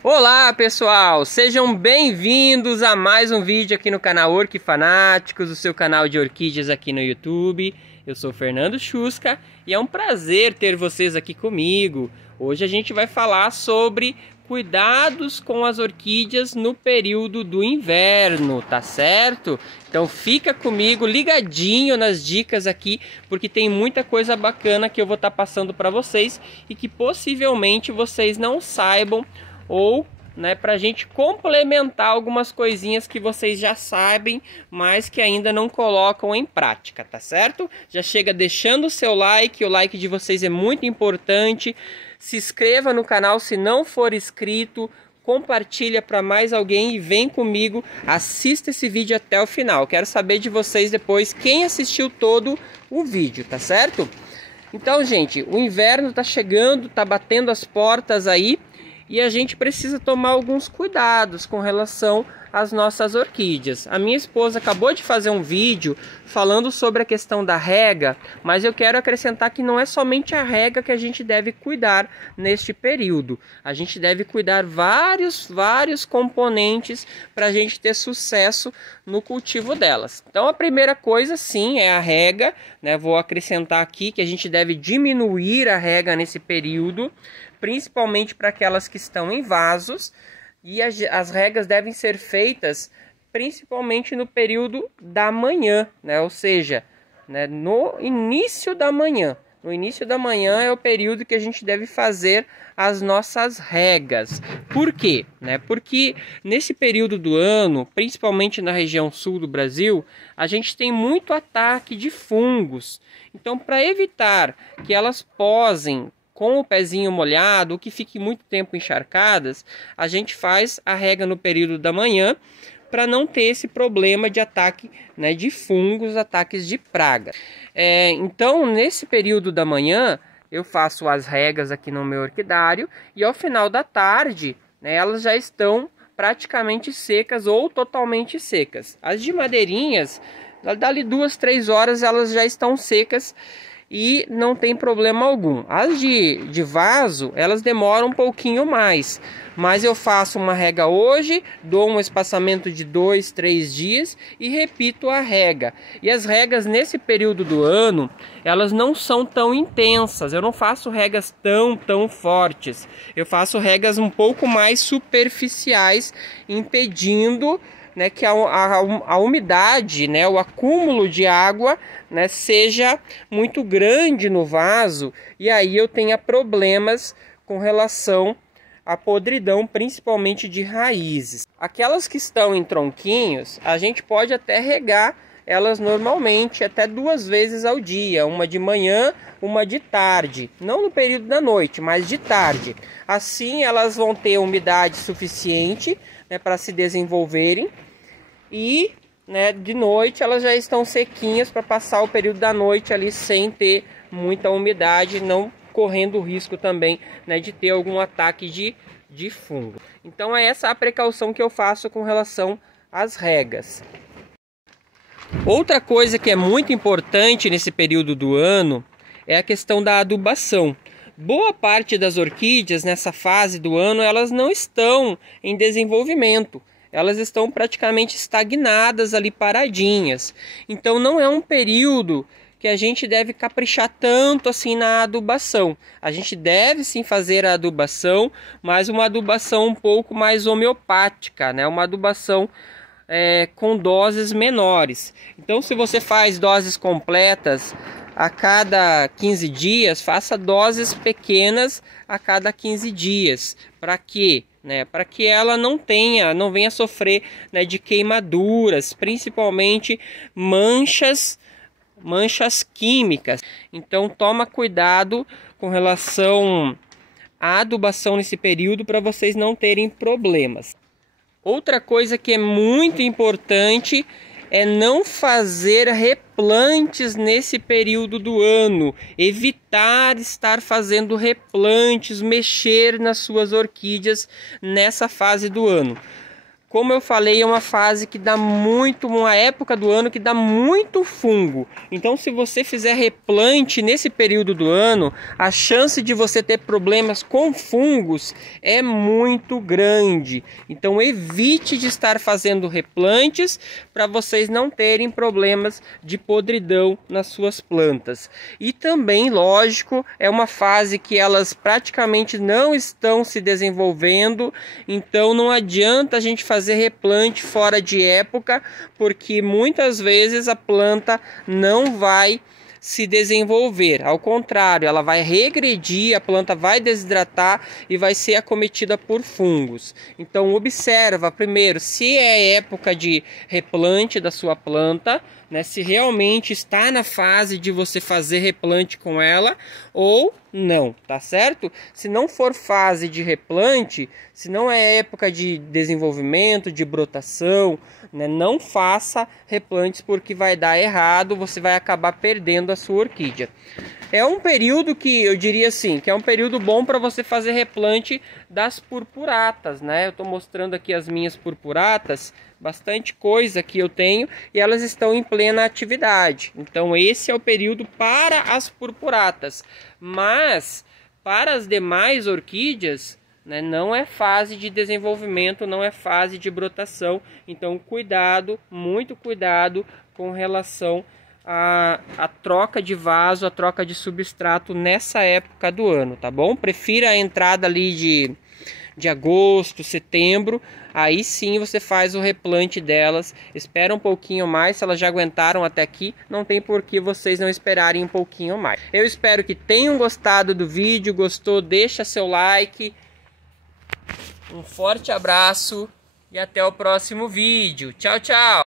Olá pessoal, sejam bem-vindos a mais um vídeo aqui no canal Orquifanáticos, o seu canal de orquídeas aqui no YouTube. Eu sou Fernando Chusca e é um prazer ter vocês aqui comigo. Hoje a gente vai falar sobre cuidados com as orquídeas no período do inverno, tá certo? Então fica comigo ligadinho nas dicas aqui, porque tem muita coisa bacana que eu vou estar passando para vocês e que possivelmente vocês não saibam, ou para a gente complementar algumas coisinhas que vocês já sabem, mas que ainda não colocam em prática, tá certo? Já chega deixando o seu like, o like de vocês é muito importante. Se inscreva no canal se não for inscrito, compartilha para mais alguém e vem comigo, assista esse vídeo até o final. Quero saber de vocês depois quem assistiu todo o vídeo, tá certo? Então, gente, o inverno tá chegando, tá batendo as portas aí, e a gente precisa tomar alguns cuidados com relação às nossas orquídeas. A minha esposa acabou de fazer um vídeo falando sobre a questão da rega, mas eu quero acrescentar que não é somente a rega que a gente deve cuidar neste período. A gente deve cuidar vários componentes para a gente ter sucesso no cultivo delas. Então a primeira coisa sim é a rega, Vou acrescentar aqui que a gente deve diminuir a rega nesse período, principalmente para aquelas que estão em vasos, e as regas devem ser feitas principalmente no período da manhã, Ou seja, no início da manhã. No início da manhã é o período que a gente deve fazer as nossas regas. Por quê? Porque nesse período do ano, principalmente na região sul do Brasil, a gente tem muito ataque de fungos. Então, para evitar que elas posem com o pezinho molhado, ou que fique muito tempo encharcadas, a gente faz a rega no período da manhã para não ter esse problema de ataque de fungos, ataques de praga. Então, nesse período da manhã, eu faço as regas aqui no meu orquidário e ao final da tarde, elas já estão praticamente secas ou totalmente secas. As de madeirinhas, dali 2-3 horas elas já estão secas e não tem problema algum. As de vaso, elas demoram um pouquinho mais, mas eu faço uma rega hoje, dou um espaçamento de 2-3 dias e repito a rega. E as regas nesse período do ano, elas não são tão intensas, eu não faço regas tão fortes, eu faço regas um pouco mais superficiais, impedindo que a umidade, o acúmulo de água, seja muito grande no vaso, e aí eu tenha problemas com relação à podridão, principalmente de raízes. Aquelas que estão em tronquinhos, a gente pode até regar elas normalmente, até 2 vezes ao dia, uma de manhã, uma de tarde, não no período da noite, mas de tarde. Assim elas vão ter umidade suficiente para se desenvolverem, e de noite elas já estão sequinhas para passar o período da noite ali sem ter muita umidade, não correndo o risco também de ter algum ataque de fungo. Então é essa a precaução que eu faço com relação às regas. Outra coisa que é muito importante nesse período do ano é a questão da adubação. Boa parte das orquídeas nessa fase do ano, elas não estão em desenvolvimento. Elas estão praticamente estagnadas ali, paradinhas. Então não é um período que a gente deve caprichar tanto assim na adubação. A gente deve sim fazer a adubação, mas uma adubação um pouco mais homeopática, uma adubação com doses menores. Então se você faz doses completas a cada 15 dias, faça doses pequenas a cada 15 dias. Para quê? Para que ela não venha sofrer de queimaduras, principalmente manchas químicas. Então toma cuidado com relação à adubação nesse período para vocês não terem problemas. Outra coisa que é muito importante é não fazer replantes nesse período do ano. Evitar estar fazendo replantes, mexer nas suas orquídeas nessa fase do ano. como eu falei, é uma fase que dá muito, uma época do ano que dá muito fungo. Então, se você fizer replante nesse período do ano, a chance de você ter problemas com fungos é muito grande. Então, evite de estar fazendo replantes para vocês não terem problemas de podridão nas suas plantas. E também, lógico, é uma fase que elas praticamente não estão se desenvolvendo, então não adianta a gente fazer replante fora de época, porque muitas vezes a planta não vai se desenvolver, ao contrário, ela vai regredir, a planta vai desidratar e vai ser acometida por fungos. Então observa primeiro se é época de replante da sua planta, né, se realmente está na fase de você fazer replante com ela ou não, tá certo? Se não for fase de replante, se não é época de desenvolvimento, de brotação, né, não faça replantes porque vai dar errado, você vai acabar perdendo a sua orquídea. É um período que eu diria assim, que é um período bom para você fazer replante das purpuratas, né? Eu estou mostrando aqui as minhas purpuratas, bastante coisa que eu tenho e elas estão em plena atividade. Então esse é o período para as purpuratas, mas para as demais orquídeas, né, não é fase de desenvolvimento, não é fase de brotação. Então cuidado, muito cuidado com relação a troca de vaso, a troca de substrato nessa época do ano, tá bom? Prefira a entrada ali de agosto, setembro, aí sim você faz o replante delas. Espera um pouquinho mais, se elas já aguentaram até aqui, não tem por que vocês não esperarem um pouquinho mais. Eu espero que tenham gostado do vídeo, gostou, deixa seu like, um forte abraço e até o próximo vídeo. Tchau, tchau!